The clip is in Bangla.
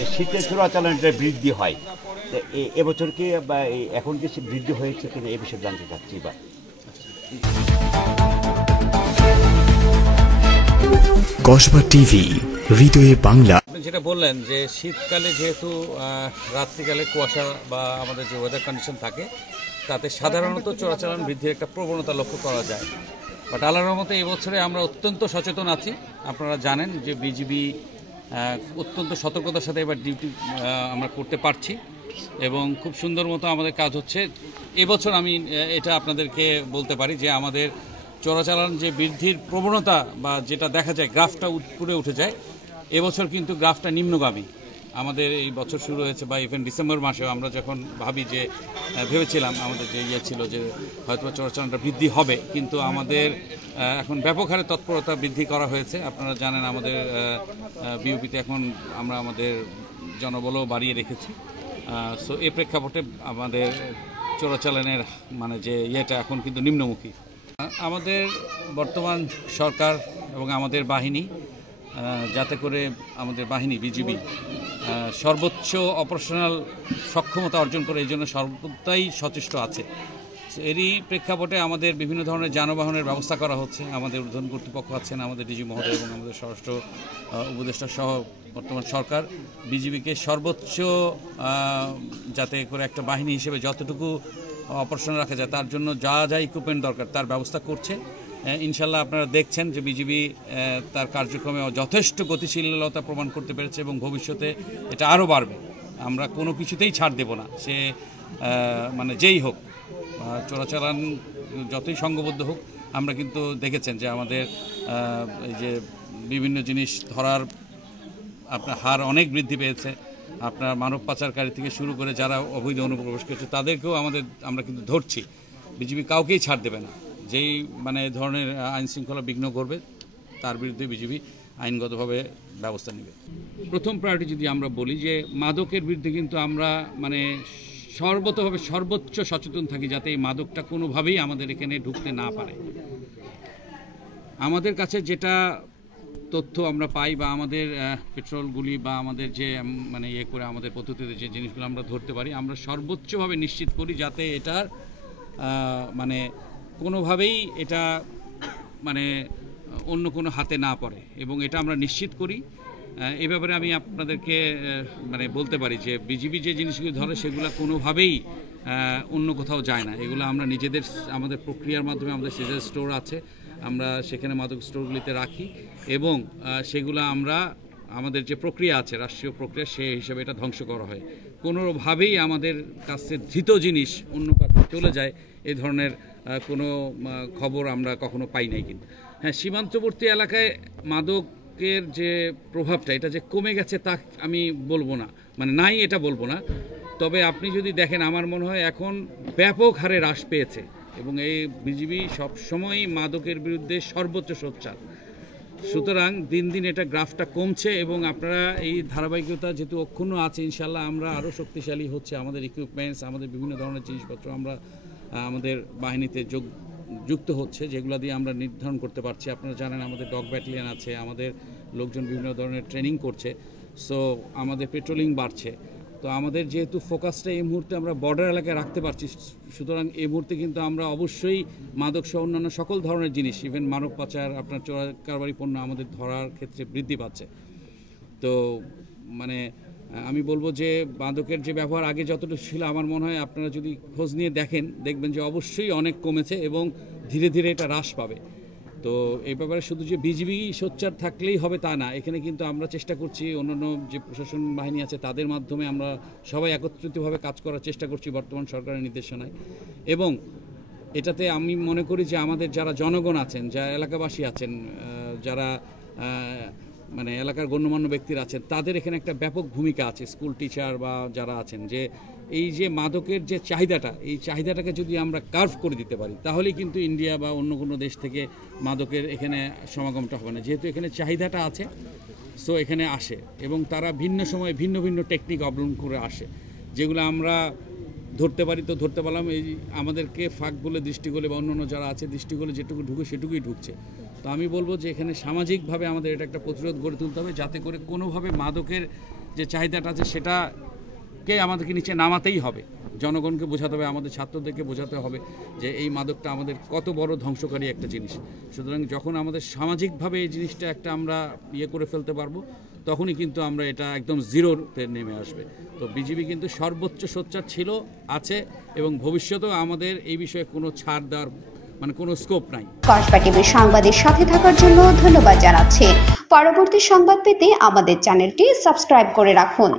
যে শীতের চোরাচালানটা বৃদ্ধি হয়, এবছর কি বা এখন কি বৃদ্ধি হয়েছে কিনা এ বিষয়ে জানতে চাচ্ছি। বা কসবা টিভি, হৃদয়ে বাংলা। যেটা বললেন যে শীতকালে যেহেতু রাত্রিকালে কুয়াশা বা আমাদের যে ওয়েদার কন্ডিশন থাকে তাতে সাধারণত চোরাচালান বৃদ্ধির একটা প্রবণতা লক্ষ্য করা যায়। বাট আল্লাহর রহমতে এই বছরে আমরা অত্যন্ত সচেতন আছি। আপনারা জানেন যে বিজিবি অত্যন্ত সতর্কতার সাথে এবার ডিউটি আমরা করতে পারছি এবং খুব সুন্দর মতো আমাদের কাজ হচ্ছে। এবছর আমি এটা আপনাদেরকে বলতে পারি যে আমাদের চোরাচালান যে বৃদ্ধির প্রবণতা বা যেটা দেখা যায় গ্রাফটা উপরে উঠে যায়, এবছর কিন্তু গ্রাফটা নিম্নগামী। আমাদের এই বছর শুরু হয়েছে বা ইভেন ডিসেম্বর মাসেও আমরা যখন ভাবি যে ভেবেছিলাম আমাদের যে ছিল যে হয়তো চোরাচালানটা বৃদ্ধি হবে, কিন্তু আমাদের এখন ব্যাপক হারে তৎপরতা বৃদ্ধি করা হয়েছে। আপনারা জানেন আমাদের বিউপিতে এখন আমরা আমাদের জনবলও বাড়িয়ে রেখেছি। সো এই প্রেক্ষাপটে আমাদের চোরাচালানের মানে যে এখন কিন্তু নিম্নমুখী। আমাদের বর্তমান সরকার এবং আমাদের বাহিনী যাতে করে আমাদের বাহিনী বিজিবি সর্বোচ্চ অপারেশনাল সক্ষমতা অর্জন করে, এই জন্য সর্বদাই সচেষ্ট আছে। এরই প্রেক্ষাপটে আমাদের বিভিন্ন ধরনের যানবাহনের ব্যবস্থা করা হচ্ছে। আমাদের ঊর্ধ্বতন কর্তৃপক্ষ আছেন, আমাদের ডিজি মহোদয় এবং আমাদের স্বরাষ্ট্র উপদেষ্টা সহ বর্তমান সরকার বিজিবিকে সর্বোচ্চ যাতে করে একটা বাহিনী হিসেবে যতটুকু অপারেশন রাখা যায় তার জন্য যা যা ইকুইপমেন্ট দরকার তার ব্যবস্থা করছে। ইনশাল্লাহ আপনারা দেখছেন যে বিজিবি তার কার্যক্রমে যথেষ্ট গতিশীলতা প্রমাণ করতে পেরেছে এবং ভবিষ্যতে এটা আরও বাড়বে। আমরা কোনো কিছুতেই ছাড় দেব না, সে মানে যেই হোক, চোরাচালান যতই সংঘবদ্ধ হোক। আমরা কিন্তু দেখেছেন যে আমাদের এই যে বিভিন্ন জিনিস ধরার আপনার হার অনেক বৃদ্ধি পেয়েছে। আপনার মানব পাচারকারী থেকে শুরু করে যারা অবৈধ অনুপ্রবেশ করছে তাদেরকেও আমরা কিন্তু ধরছি। বিজিবি কাউকেই ছাড় দেবে না। যেই মানে ধরনের আইন শৃঙ্খলা বিঘ্ন করবে তার বিরুদ্ধে বিজিবি আইনগতভাবে ব্যবস্থা নেবে। প্রথম প্রায়োরিটি যদি আমরা বলি যে মাদকের বিরুদ্ধে কিন্তু আমরা মানে সর্বতভাবে সর্বোচ্চ সচেতন থাকি যাতে এই মাদকটা কোনোভাবেই আমাদের এখানে ঢুকতে না পারে। আমাদের কাছে যেটা তথ্য আমরা পাই বা আমাদের পেট্রোলগুলি বা আমাদের যে মানে করে আমাদের পদ্ধতিতে যে জিনিসগুলো আমরা ধরতে পারি, আমরা সর্বোচ্চভাবে নিশ্চিত করি যাতে এটার মানে কোনোভাবেই এটা মানে অন্য কোনো হাতে না পড়ে এবং এটা আমরা নিশ্চিত করি। এ ব্যাপারে আমি আপনাদেরকে মানে বলতে পারি যে বিজিবি যে জিনিসগুলো ধরে সেগুলো কোনোভাবেই অন্য কোথাও যায় না। এগুলো আমরা নিজেদের আমাদের প্রক্রিয়ার মাধ্যমে, আমাদের সিজার স্টোর আছে, আমরা সেখানে মাদক স্টোরগুলিতে রাখি এবং সেগুলো আমরা আমাদের যে প্রক্রিয়া আছে রাষ্ট্রীয় প্রক্রিয়া সেই হিসাবে এটা ধ্বংস করা হয়। কোনোভাবেই আমাদের কাছে ধৃত জিনিস অন্য কাছে চলে যায় এই ধরনের কোনো খবর আমরা কখনো পাই নাই। কিন্তু হ্যাঁ, সীমান্তবর্তী এলাকায় মাদকের যে প্রভাবটা এটা যে কমে গেছে তা আমি বলবো না, মানে নাই এটা বলবো না। তবে আপনি যদি দেখেন আমার মনে হয় এখন ব্যাপক হারে হ্রাস পেয়েছে এবং এই বিজিবি সবসময়ই মাদকের বিরুদ্ধে সর্বোচ্চ সোচ্চার। সুতরাং দিন দিন এটা গ্রাফটা কমছে এবং আপনারা এই ধারাবাহিকতা যেহেতু অক্ষুণ্ণ আছে, ইনশাল্লাহ আমরা আরও শক্তিশালী হচ্ছে। আমাদের ইকুইপমেন্টস, আমাদের বিভিন্ন ধরনের জিনিসপত্র আমরা আমাদের বাহিনীতে যুক্ত হচ্ছে, যেগুলো দিয়ে আমরা নির্ধারণ করতে পারছি। আপনারা জানেন আমাদের ডগ ব্যাটালিয়ন আছে, আমাদের লোকজন বিভিন্ন ধরনের ট্রেনিং করছে, সো আমাদের পেট্রোলিং বাড়ছে। তো আমাদের যেহেতু ফোকাসটা এই মুহূর্তে আমরা বর্ডার এলাকায় রাখতে পারছি, সুতরাং এই মুহূর্তে কিন্তু আমরা অবশ্যই মাদক সহ অন্যান্য সকল ধরনের জিনিস, ইভেন মানব পাচার, আপনার চোরা কারবারি পণ্য আমাদের ধরার ক্ষেত্রে বৃদ্ধি পাচ্ছে। তো মানে আমি বলবো যে মাদকের যে ব্যবহার আগে যতটুকু ছিল আমার মনে হয় আপনারা যদি খোঁজ নিয়ে দেখবেন যে অবশ্যই অনেক কমেছে এবং ধীরে ধীরে এটা হ্রাস পাবে। তো এই ব্যাপারে শুধু যে বিজিবি সোচ্চার থাকলেই হবে তা না, এখানে কিন্তু আমরা চেষ্টা করছি অন্যান্য যে প্রশাসন বাহিনী আছে তাদের মাধ্যমে আমরা সবাই একত্রিতভাবে কাজ করার চেষ্টা করছি বর্তমান সরকারের নির্দেশনায়। এবং এটাতে আমি মনে করি যে আমাদের যারা জনগণ আছেন, যারা এলাকাবাসী আছেন, যারা মানে এলাকার গণ্যমান্য ব্যক্তিরা আছেন, তাদের এখানে একটা ব্যাপক ভূমিকা আছে। স্কুল টিচার বা যারা আছেন, যে এই যে মাদকের যে চাহিদাটা, এই চাহিদাটাকে যদি আমরা কার্ভ করে দিতে পারি তাহলেই কিন্তু ইন্ডিয়া বা অন্য কোনো দেশ থেকে মাদকের এখানে সমাগমটা হবে না। যেহেতু এখানে চাহিদাটা আছে, সো এখানে আসে এবং তারা ভিন্ন সময়ে ভিন্ন ভিন্ন টেকনিক অবলম্বন করে আসে, যেগুলো আমরা ধরতে পারি। তো ধরতে পারলাম এই আমাদেরকে ফাঁক বলে দৃষ্টিগোলে বা অন্য যারা আছে দৃষ্টিগোলে যেটুকু ঢুকে সেটুকুই ঢুকছে। তো আমি বলবো যে এখানে সামাজিকভাবে আমাদের এটা একটা প্রতিরোধ গড়ে তুলতে হবে যাতে করে কোনোভাবে মাদকের যে চাহিদাটা আছে সেটাকে আমাদেরকে নিচে নামাতেই হবে। জনগণকে বোঝাতে হবে, আমাদের ছাত্রদেরকে বোঝাতে হবে যে এই মাদকটা আমাদের কত বড় ধ্বংসকারী একটা জিনিস। সুতরাং যখন আমাদের সামাজিকভাবে এই জিনিসটা একটা আমরা করে ফেলতে পারবো, তখনই কিন্তু আমরা এটা একদম জিরোতে নেমে আসবে। তো বিজিবি কিন্তু সর্বোচ্চ সোচ্চার ছিল, আছে এবং ভবিষ্যতেও আমাদের এই বিষয়ে কোনো ছাড় দেওয়ার কোনো স্কোপ নাই। কসবা টিভির সংবাদের সাথে থাকার জন্য ধন্যবাদ জানাচ্ছি। পরবর্তী সংবাদ পেতে আমাদের চ্যানেলটি সাবস্ক্রাইব করে রাখুন।